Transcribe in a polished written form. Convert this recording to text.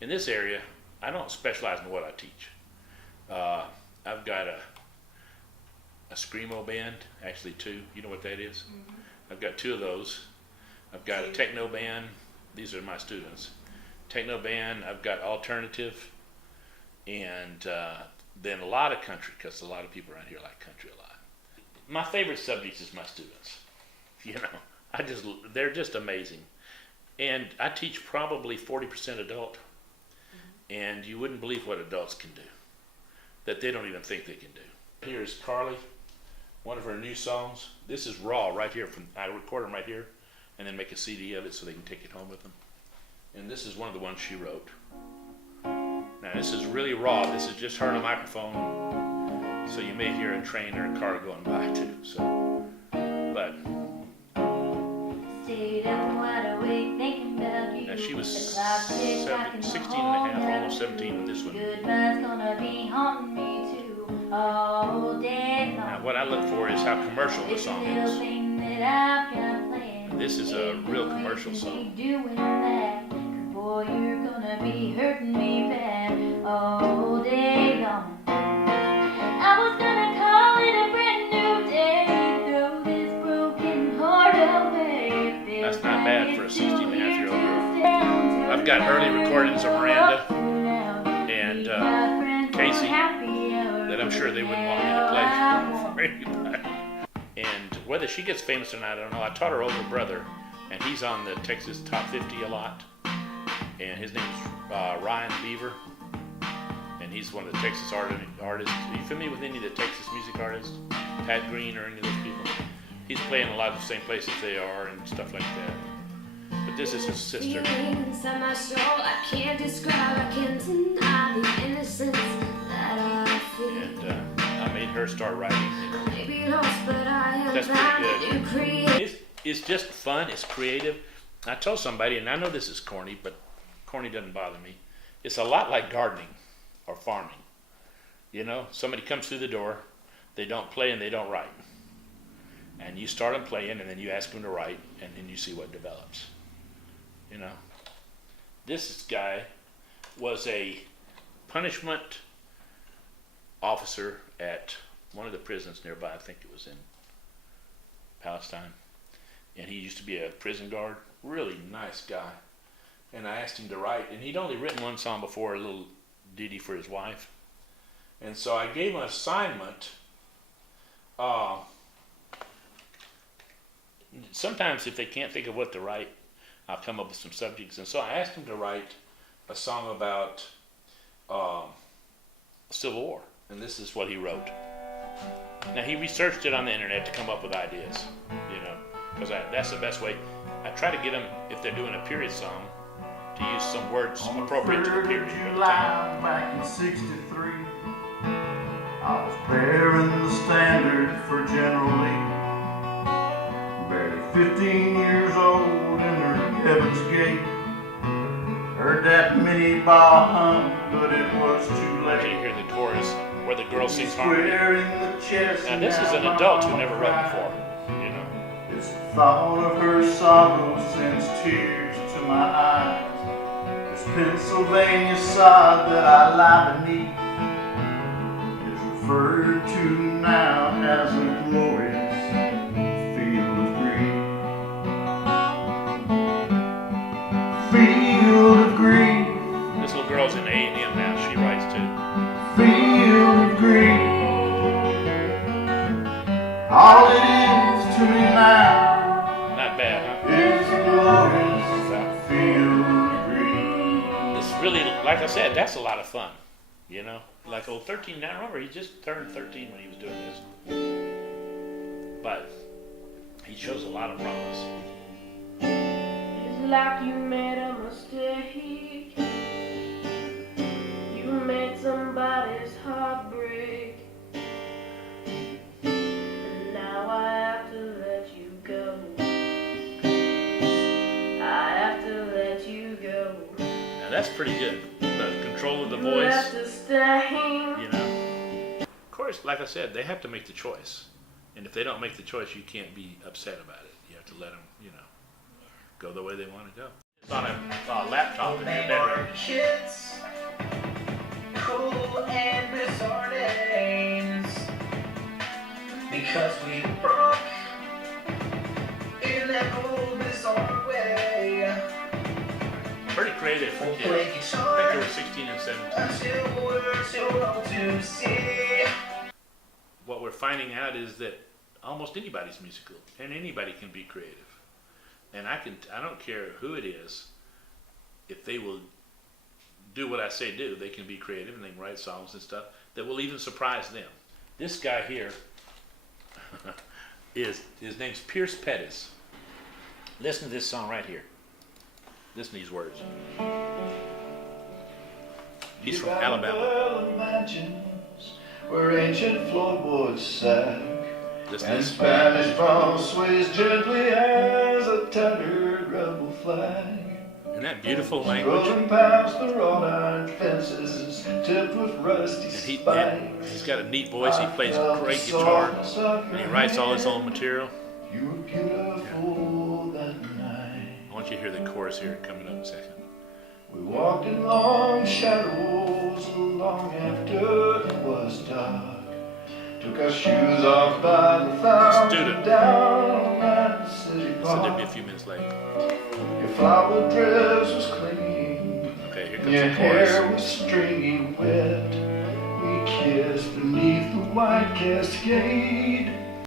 in this area, I don't specialize in what I teach. I've got a screamo band, actually two. You know what that is? Mm-hmm. I've got two of those. I've got a techno band. These are my students. Techno band. I've got alternative, and then a lot of country, because a lot of people around here like country a lot. My favorite subject is my students. You know, they're just amazing. And I teach probably 40% adult, and you wouldn't believe what adults can do, that they don't even think they can do. Here is Carly, one of her new songs. This is raw right here. I record them right here, and then make a CD of it so they can take it home with them. And this is one of the ones she wrote. Now this is really raw. This is just her on a microphone, so you may hear a train or a car going by too. So, but now she was 16 and a half, almost 17 with this one. Now what I look for is how commercial the song is. And this is a real commercial song. Boy, you're gonna be hurting me bad all day long. I was gonna call it a brand new day, throw this broken heart away. That's not bad for a 16-and-a-half-year-old girl. I've got early recordings of Miranda and Kacey that I'm sure they wouldn't want me to play for anybody. And whether she gets famous or not, I don't know. I taught her older brother, and he's on the Texas Top 50 a lot. And his name's Ryan Beaver, and he's one of the Texas artists. Are you familiar with any of the Texas music artists? Pat Green or any of those people? He's playing a lot of the same places they are and stuff like that. But this is his sister. Inside my soul, I can't describe, I can't deny the innocence that I feel. And I made her start writing. I may be lost, but I am that's pretty good. Create. It's just fun. It's creative. I told somebody, and I know this is corny, but corny doesn't bother me. It's a lot like gardening or farming. You know, somebody comes through the door, they don't play and they don't write. And you start them playing, and then you ask them to write, and then you see what develops. You know, this guy was a punishment officer at one of the prisons nearby. I think it was in Palestine. And he used to be a prison guard. Really nice guy. And I asked him to write, and he'd only written one song before, a little ditty for his wife. And so I gave him an assignment. Sometimes if they can't think of what to write, I'll come up with some subjects. And so I asked him to write a song about Civil War. And this is what he wrote. Now he researched it on the internet to come up with ideas, you know, because that's the best way. I try to get them, if they're doing a period song, to use some words appropriate to the period. July back in '63, I was bearing the standard for General Lee. Barely 15 years old in her Heaven's Gate. Heard that mini ball hum, but it was too late. You hear the chorus where the girl sings harmony. Now this is an adult who never wrote before, you know. It's the thought of her sorrow sends tears to my eyes. This Pennsylvania sod that I lie beneath is referred to now as a glorious field of green. Field of green. This little girl's in A&M now. She writes too. Field of green. All it is to me now. Not bad, huh? Is a glorious field of green. It's really, like I said, that's a lot of fun, you know. Like old 13, I remember he just turned 13 when he was doing this. But he shows a lot of promise. It's like you made a mistake. You made somebody's heart break. And now I have to let you go. I have to let you go. Now that's pretty good. The control of the voice, you know. Of course, like I said, they have to make the choice. And if they don't make the choice, you can't be upset about it. You have to let them, you know, go the way they want to go. It's on a laptop in your bedroom. 'cause we broke in that old bizarre way. Pretty creative for We'll kids. play I think guitar they were 16 and 17. until we're too old to see. What we're finding out is that almost anybody's musical, and anybody can be creative. And I don't care who it is, if they will do what I say do, they can be creative and they can write songs and stuff that will even surprise them. This guy here his name's Pierce Pettis. Listen to this song right here. Listen to these words. He's from Alabama. Mansions where ancient floorboards sag, Listen and to this. Spanish palm sways gently as a tattered rebel flag. Isn't that beautiful language? Rolling past the wrought iron fences tipped with rusty And he's got a neat voice. He plays a great guitar, and he writes all his own material. You were beautiful that night. I want you to hear the chorus here coming up in a second. We walked in long shadows long after it was dark. Took our shoes off by the fountain Student. down at the city So there'll be a park. few minutes late. Your flower dress was clean, Okay, here and comes your the hair chorus. was stringy wet. We kissed beneath the white cascade.